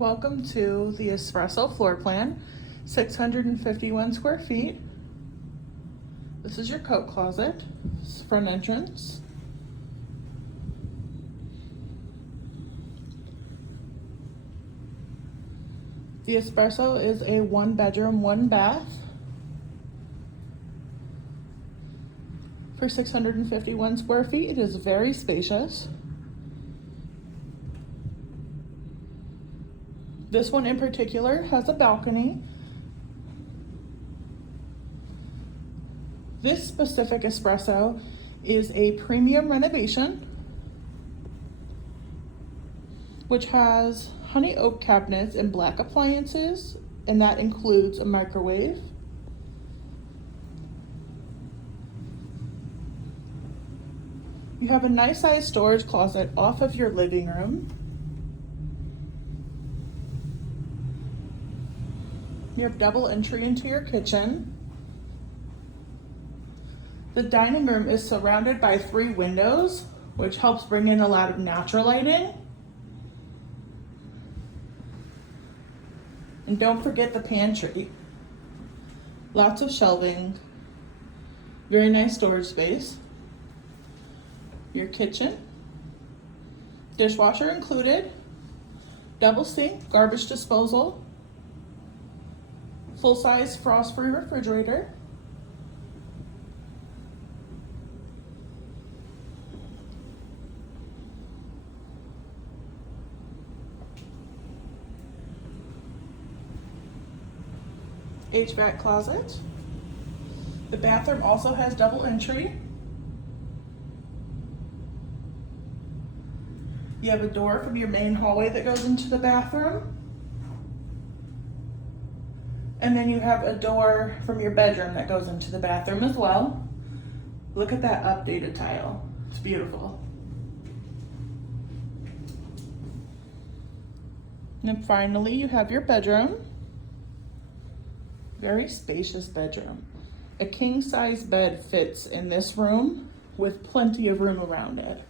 Welcome to the Espresso floor plan, 651 square feet. This is your coat closet, front entrance. The Espresso is a 1-bedroom, 1-bath for 651 square feet. It is very spacious. This one in particular has a balcony. This specific Espresso is a premium renovation, which has honey oak cabinets and black appliances, and that includes a microwave. You have a nice sized storage closet off of your living room. You have double entry into your kitchen. The dining room is surrounded by 3 windows, which helps bring in a lot of natural lighting. And don't forget the pantry. Lots of shelving, very nice storage space. Your kitchen, dishwasher included, double sink, garbage disposal, full-size frost-free refrigerator. HVAC closet. The bathroom also has double entry. You have a door from your main hallway that goes into the bathroom. And then you have a door from your bedroom that goes into the bathroom as well. Look at that updated tile. It's beautiful. And then finally, you have your bedroom. Very spacious bedroom. A king-size bed fits in this room with plenty of room around it.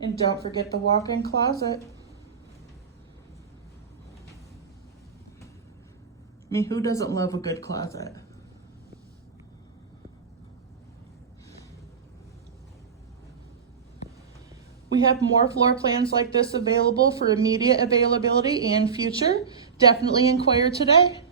And don't forget the walk-in closet. I mean, who doesn't love a good closet? We have more floor plans like this available for immediate availability and future. Definitely inquire today.